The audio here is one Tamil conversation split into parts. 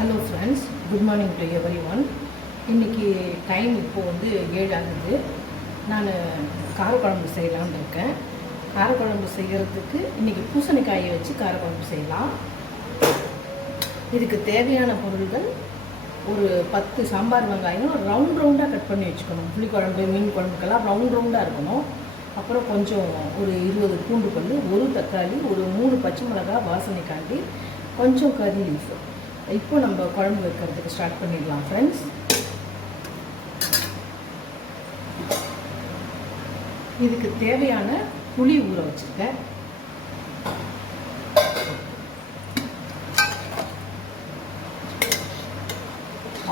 Hello friends good morning to everyone இன்றைக்கி டைம் இப்போது வந்து ஏழு ஆகுது நான் காரக்குழம்பு செய்யலாம்னு இருக்கேன். காரக்குழம்பு செய்கிறதுக்கு இன்றைக்கி பூசணிக்காயை வச்சு காரக்குழம்பு செய்யலாம். இதுக்கு தேவையான பொருள்கள் ஒரு பத்து சாம்பார் வெங்காயம் ரவுண்ட் ரவுண்டாக கட் பண்ணி வச்சுக்கணும். புளிக்குழம்பு மீன் குழம்புக்கெல்லாம் ரவுண்ட் ரவுண்டாக இருக்கணும். அப்புறம் கொஞ்சம் ஒரு இருபது பூண்டு பல் ஒரு தக்காளி ஒரு மூணு பச்சை மிளகாய் வாசனைக்காண்டி கொஞ்சம் கறி லீஃப் இப்போ நம்ம குழம்பு வைக்கிறதுக்கு ஸ்டார்ட் பண்ணிடலாம் ஃப்ரெண்ட்ஸ் இதுக்கு தேவையான புளி ஊற வச்சுருக்கேன்.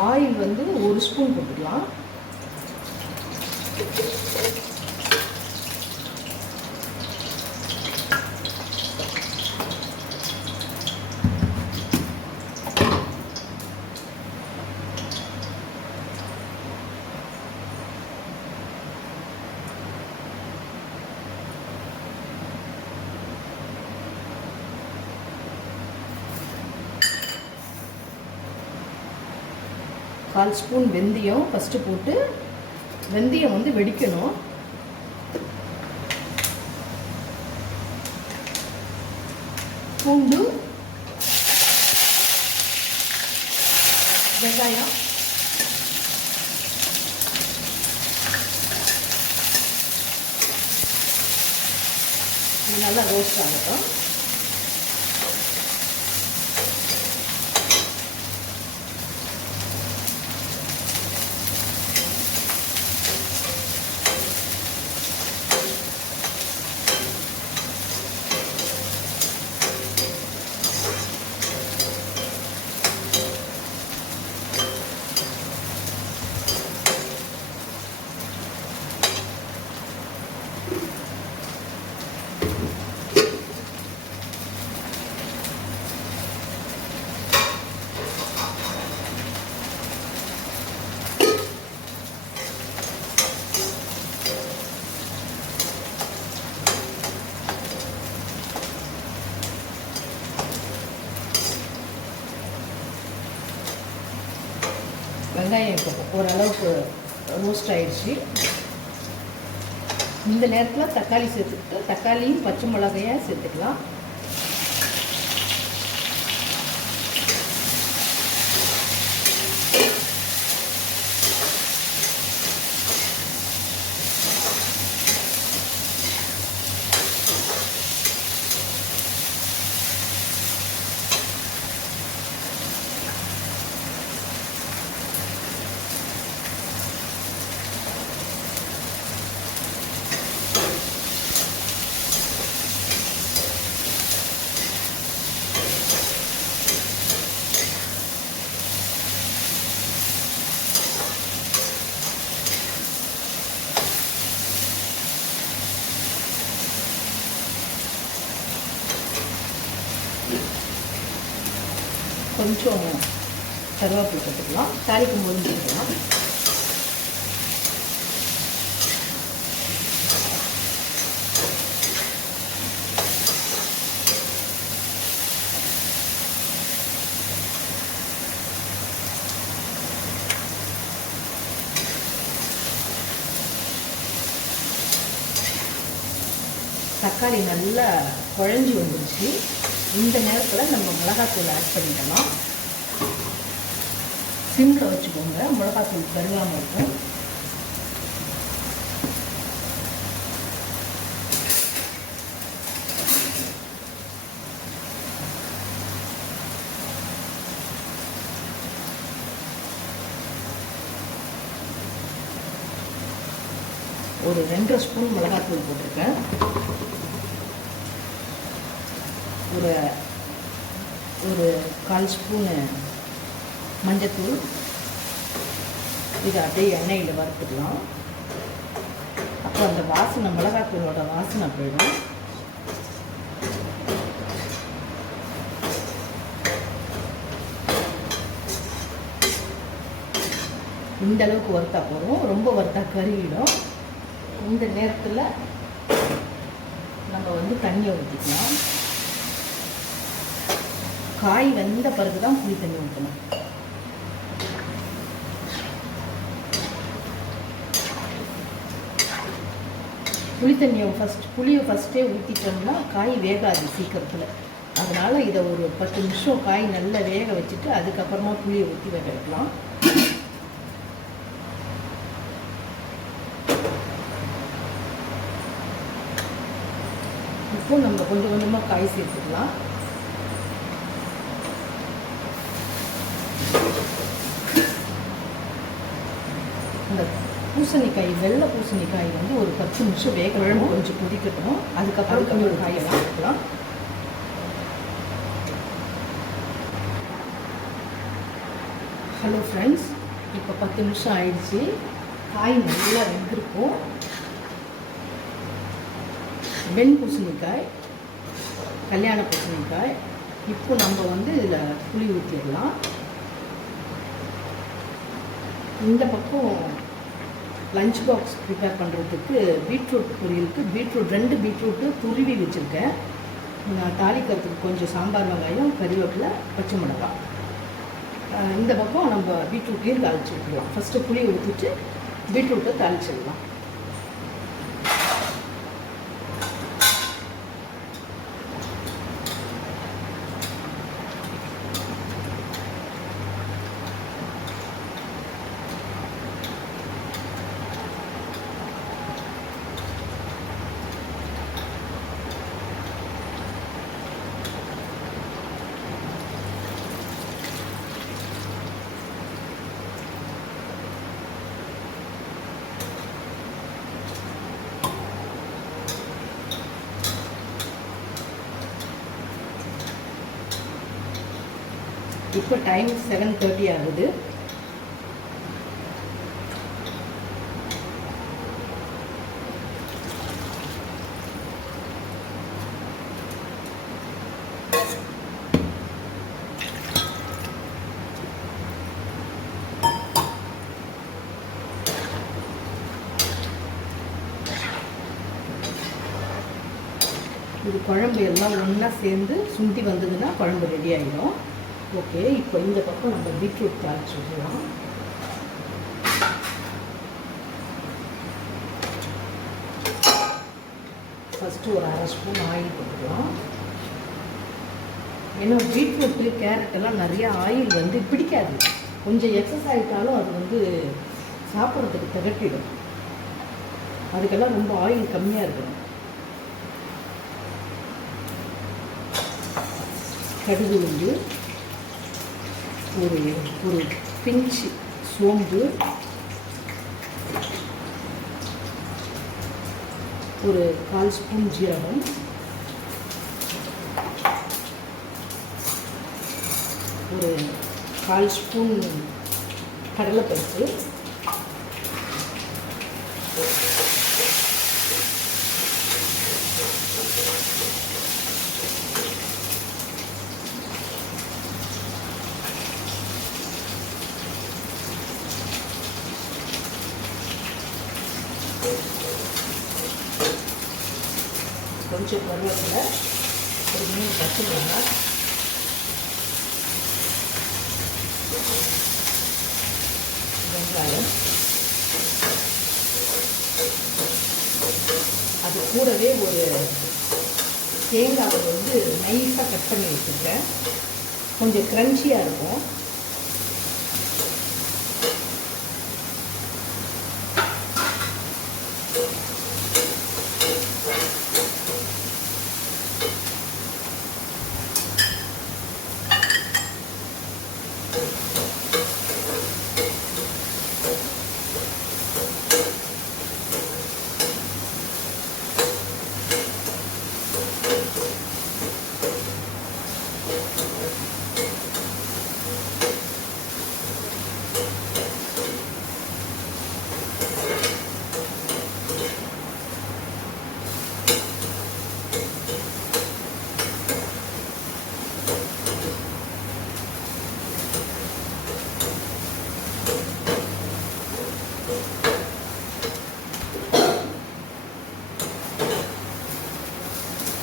ஆயில் வந்து ஒரு ஸ்பூன் போட்டுக்கலாம். கால் ஸ்பூன் வெந்தயம் ஃபஸ்ட்டு போட்டு வெந்தயம் வந்து வெடிக்கணும். பூண்டு வெங்காயம் நல்லா ரோஸ்ட் ஆகட்டும். வெங்காயம் இப்போ ஓரளவுக்கு ரோஸ்ட் ஆயிடுச்சு. இந்த நேரத்தில் தக்காளி சேர்த்துக்கிட்டு தக்காளியும் பச்சை மிளகையாக சேர்த்துக்கலாம். கொஞ்சம் கருவேப்பிலை போட்டுக்கலாம். தாளிக்கும் போது போட்டுக்கலாம். தக்காளி நல்லா குழஞ்சி வந்துருச்சு. இந்த நேரத்தில் நம்ம மிளகாத்தூள் ஆட் பண்ணிக்கலாம். சிம்மில் வச்சுக்கோங்க. மிளகாத்தூள் கருகாமல் இருக்கும். ஒரு ரெண்டரை ஸ்பூன் மிளகாத்தூள் போட்டிருக்கேன். ஒரு ஒரு கால் ஸ்பூனு மஞ்சத்தூள். இதை அப்படியே எண்ணெயில் வறுத்துக்கலாம். அப்போ அந்த வாசனை மிளகாத்தூளோட வாசனை போயிடும். இந்த அளவுக்கு வறுத்தா போகிறோம் ரொம்ப வறுத்தா கருகிடும். இந்த நேரத்தில் நம்ம வந்து தண்ணியை ஊற்றிக்கலாம் காய் வெந்த பிறகு தான் புளி தண்ணி ஊற்றணும் புளி தண்ணியை ஃபஸ்ட் புளியை ஃபஸ்ட்டே ஊற்றிட்டோம்னா காய் வேகாது சீக்கிரத்தில். அதனால் இதை ஒரு பத்து நிமிஷம் காய் நல்லா வேக வச்சுட்டு அதுக்கப்புறமா புளியை ஊற்றி வேக வைக்கலாம் இப்போ நம்ம கொஞ்சம் கொஞ்சமாக காய் சேர்த்துக்கலாம் இந்த பூசணிக்காய் வெள்ளை பூசணிக்காய் வந்து ஒரு பத்து நிமிஷம் வேக வேணும் கொஞ்சம் கொதிக்கட்டும். அதுக்கப்புறம் கொஞ்சம் காயெல்லாம் சேர்க்கலாம் ஹலோ ஃப்ரெண்ட்ஸ் இப்போ பத்து நிமிஷம் ஆயிடுச்சு. காய் நல்லா வெந்திருக்கும். வெண் பூசணிக்காய் கல்யாண பூசணிக்காய். இப்போ நம்ம வந்து இதில் புளி ஊற்றிடலாம் இந்த பக்கம் லஞ்ச் பாக்ஸ் ப்ரிப்பேர் பண்ணுறதுக்கு பீட்ரூட் பொரியலுக்கு பீட்ரூட் ரெண்டு பீட்ரூட்டு துருவி வச்சுருக்கேன். நான் தாளிக்கிறதுக்கு கொஞ்சம் சாம்பார் வெங்காயம் கறிவேப்பிலை பச்சை மிளகாய். இந்த பக்கம் நம்ம பீட்ரூட்டையும் தாளிச்சு விட்டுருவோம் ஃபஸ்ட்டு புளி ஊற்றிட்டு பீட்ரூட்டை தாளிச்சிடலாம். இப்போ டைம் செவன் தேர்ட்டி ஆகுது. இது குழம்பு எல்லாம் ஒன்றா சேர்ந்து சுண்டி வந்ததுன்னா குழம்பு ரெடி ஆகிடும் ஓகே இப்போ இந்த பக்கம் நம்ம பீட்ரூட் தாளிச்சு விடலாம் ஃபஸ்ட்டு ஒரு அரை ஸ்பூன் ஆயில் போட்டுக்கலாம். ஏன்னா பீட்ரூட்டு கேரட் எல்லாம் நிறைய ஆயில் வந்து பிடிக்காது. கொஞ்சம் எக்ஸஸ் ஆகிட்டாலும் அது வந்து சாப்பிட்றதுக்கு திகட்டிடும். அதுக்கெல்லாம் ரொம்ப ஆயில் கம்மியாக இருக்கணும். கடுகு வந்து ஒரு ஒரு பிஞ்ச் சோம்பு ஒரு கால் ஸ்பூன் ஜீரகம் ஒரு கால் ஸ்பூன் கடலைப்பருப்பு கொஞ்சம் கருவேப்பிலை ஒரு மூணு பச்சை மிளகாய் வெங்காயம். அது கூடவே ஒரு தேங்காவை வந்து நைஸாக கட் பண்ணி வச்சுருக்கேன். கொஞ்சம் க்ரன்ச்சியாக இருக்கும்.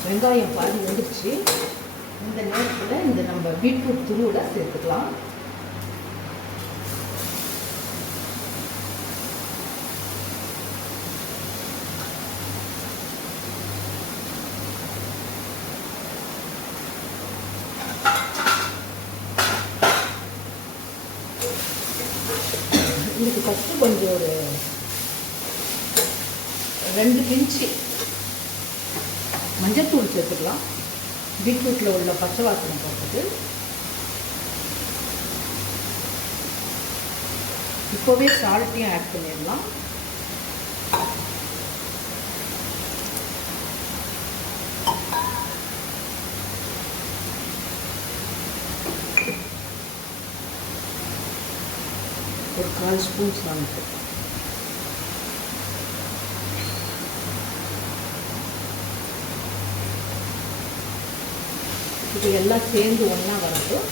வெங்காயம் பாதி வந்துடுச்சு. இந்த நேரத்தில் இந்த நம்ம பீட்ரூட் துருவில் சேர்த்துக்கலாம் இதுக்கு ஃபஸ்ட்டு கொஞ்சம் ஒரு ரெண்டு பிஞ்சு மஞ்சத்தூள் சேர்த்துக்கலாம் பீட்ரூட்டில் உள்ள பச்சை வாசனை போட்டுட்டு இப்போவே சால்ட்டையும் ஆட் பண்ணிடலாம். ஒரு கால் ஸ்பூன் சால்ட்டு. இது எல்லாம் சேர்ந்து ஒன்றா வரட்டும்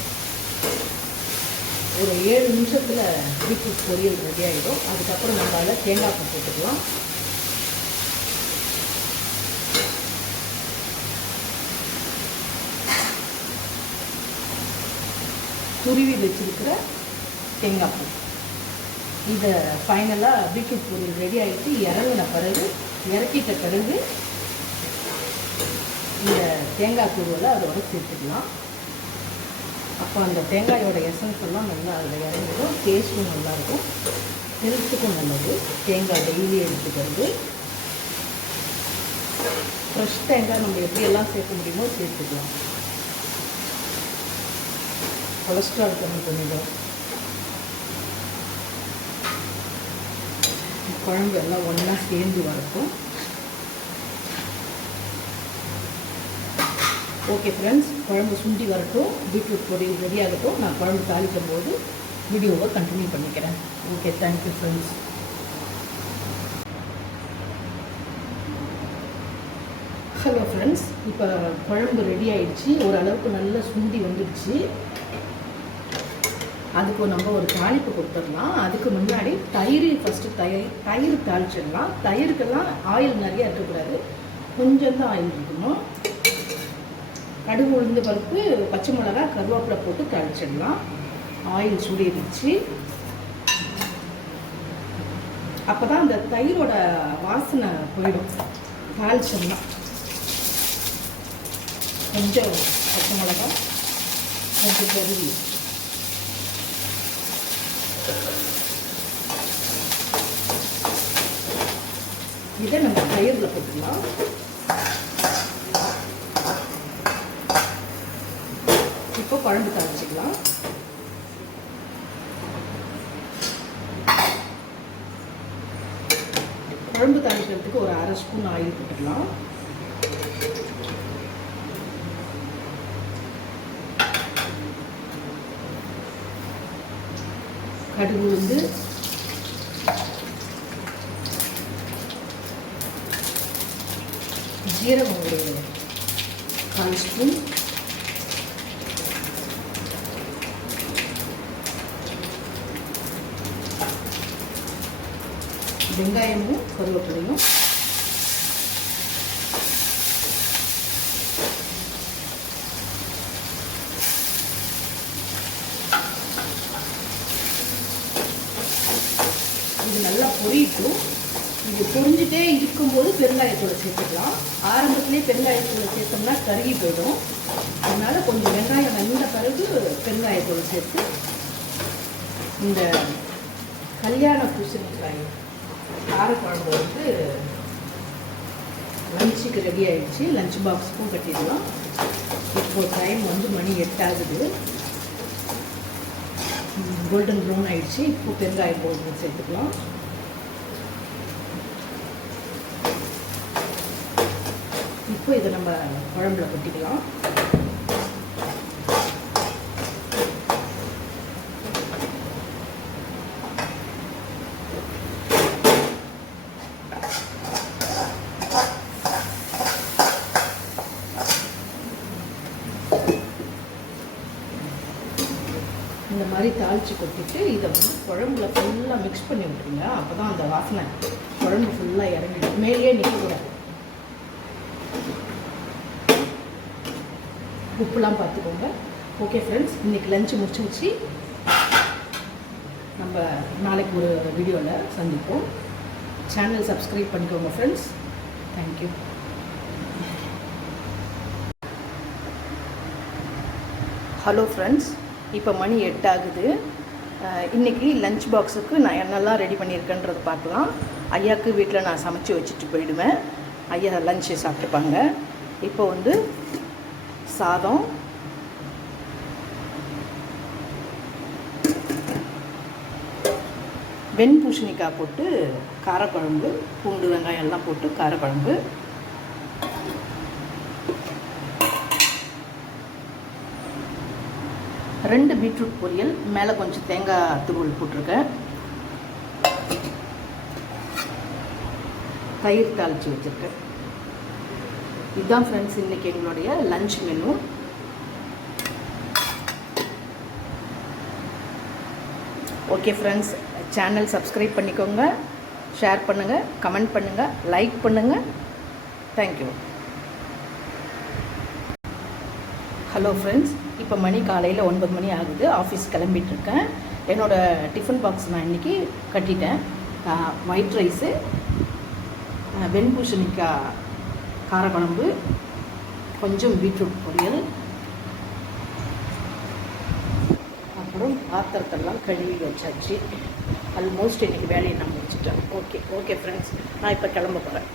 ஒரு ஏழு நிமிஷத்தில் பீட்ரூட் பொரியல் ரெடி ஆகிடும் அதுக்கப்புறம் நம்ம அதில் தேங்காய் பூ போட்டுக்கலாம். துருவி வச்சிருக்கிற தேங்காய் பூ இதை ஃபைனலாக பீட்ரூட் பொரியல் ரெடி ஆகிட்டு இறங்கின பிறகு இறக்கிட்ட பிறகு இந்த தேங்காய் துருவலை அதோட சேர்த்துக்கலாம். அப்போ அந்த தேங்காயோட எசன்ஸ் எல்லாம் நல்லா அதில் இறங்கிடும். டேஸ்ட்டும் நல்லாயிருக்கும் ஹெல்த்துக்கும் நல்லது. தேங்காய் டெய்லி எடுத்துக்கிறது. ஃப்ரெஷ் தேங்காய் நம்ம எப்படியெல்லாம் சேர்க்க முடியுமோ சேர்த்துக்கலாம். கொலஸ்ட்ரால் கம்மி பண்ணிடும். குழம்பு எல்லாம் ஒன்றா சேர்ந்து வரட்டும் ஓகே ஃப்ரெண்ட்ஸ் குழம்பு சுண்டி வரட்டும் பீட்ரூட் பொடி ரெடி ஆகட்டும். நான் குழம்பு தாளிக்கும் போது வீடியோவை கண்டினியூ பண்ணிக்கிறேன். Okay thank you friends hello friends இப்போ குழம்பு ரெடி ஆயிடுச்சு. ஓரளவுக்கு நல்லா சுண்டி வந்துடுச்சு. அதுக்கு நம்ம ஒரு தாளிப்பு கொடுத்துடலாம். அதுக்கு முன்னாடி தயிர் ஃபஸ்ட்டு தயிர் தயிர் தாளிச்சிடலாம். தயிருக்கெல்லாம் ஆயில் நிறைய இருக்கக்கூடாது. கொஞ்சம் தான் ஆயில் இருக்கணும். கடுகு உளுந்து பருப்பு பச்சை மிளகா கருவேப்பிலை போட்டு தாளிச்சிடலாம். ஆயில் சுடிடுச்சு அப்போ தான் அந்த தயிரோட வாசனை போயிடும். தாளிச்சோம்னா கொஞ்சம் பச்சை மிளகா கொஞ்சம் கருவி இதை நம்ம தயிரில் போட்டுக்கலாம். குழம்பு தாளிச்சிக்கலாம். குழம்பு தாளிக்கிறதுக்கு ஒரு அரை ஸ்பூன் ஆயில் போட்டுக்கலாம். கடுகு வந்து ஜீரகம் ஒரு கால் ஸ்பூன் வெங்காயமும் கருவேப்பிலையும். இது நல்லா பொரியட்டும் இது பொரிஞ்சிட்டே இருக்கும்போது பெருங்காயத்தோட சேர்த்துக்கலாம். ஆரம்பத்திலே பெருங்காயத்தோட சேர்த்தோம்னா கருகி போயிடும். அதனால கொஞ்சம் வெங்காயம் வந்த பிறகு பெருங்காயத்தோட சேர்த்து இந்த கல்யாண பூசணிக்காய் காரக்குழம்பு வந்து லஞ்சுக்கு ரெடி ஆகிடுச்சு லஞ்ச் பாக்ஸுக்கும் கட்டிடலாம் இப்போ டைம் வந்து மணி எட்டாகுது கோல்டன் ப்ரௌன் ஆகிடுச்சு இப்போ பெருங்காய பவுடர் சேர்த்துக்கலாம். இப்போ இதை நம்ம குழம்புல கொட்டிக்கலாம் இந்த மாதிரி தாளித்து கொட்டிட்டு இதை வந்து குழம்புல ஃபுல்லாக மிக்ஸ் பண்ணி விட்டுருங்க. அப்போ தான் அந்த வாசனை குழம்பு ஃபுல்லாக இறங்கிடும். மேலேயே நிற்கக்கூடாது உப்புலாம் பார்த்துக்கோங்க. ஓகே ஃப்ரெண்ட்ஸ் இன்றைக்கி லஞ்சு முடிச்சு நம்ம நாளைக்கு ஒரு வீடியோவில் சந்திப்போம். சேனல் சப்ஸ்கிரைப் பண்ணிக்கோங்க friends thank you hello friends இப்போ மணி எட்டு ஆகுது இன்றைக்கி இன்னைக்கு லஞ்ச் பாக்ஸுக்கு நான் என்னெல்லாம் ரெடி பண்ணியிருக்கேன்றது பார்க்கலாம். ஐயாவுக்கு வீட்டில் நான் சமைச்சு வச்சுட்டு போயிடுவேன். ஐயா லஞ்சு சாப்பிட்டுப்பாங்க. இப்போ வந்து சாதம். வெண்பூசணிக்காய் போட்டு காரக்குழம்பு பூண்டு வெங்காயம் எல்லாம் போட்டு காரக்குழம்பு. ரெண்டு பீட்ரூட் பொரியல் மேலே கொஞ்சம் தேங்காய் துருவல் போட்டிருக்கேன். தயிர் தாளித்து வச்சுருக்கேன். இதுதான் ஃப்ரெண்ட்ஸ் இன்றைக்கி எங்களுடைய lunch menu okay friends channel subscribe பண்ணிக்கோங்க. ஷேர் பண்ணுங்கள் கமெண்ட் பண்ணுங்கள் லைக் பண்ணுங்கள் தேங்க்யூ ஹலோ ஃப்ரெண்ட்ஸ் இப்போ மணி காலையில் ஒன்பது மணி ஆகுது. ஆஃபீஸ் கிளம்பிட்டுருக்கேன். என்னோடய டிஃபன் பாக்ஸ் நான் இன்றைக்கி கட்டிட்டேன். ஒயிட் ரைஸு வெண்பூசணிக்காய் காரக்குழம்பு கொஞ்சம் பீட்ரூட் பொரியல் அப்புறம் பாத்திரத்தெல்லாம் கழுவி வச்சாச்சு. ஆல்மோஸ்ட் இன்றைக்கி வேலையை நான் முடிச்சிட்டேன். ஓகே ஓகே ஃப்ரெண்ட்ஸ் நான் இப்போ கிளம்ப போகிறேன்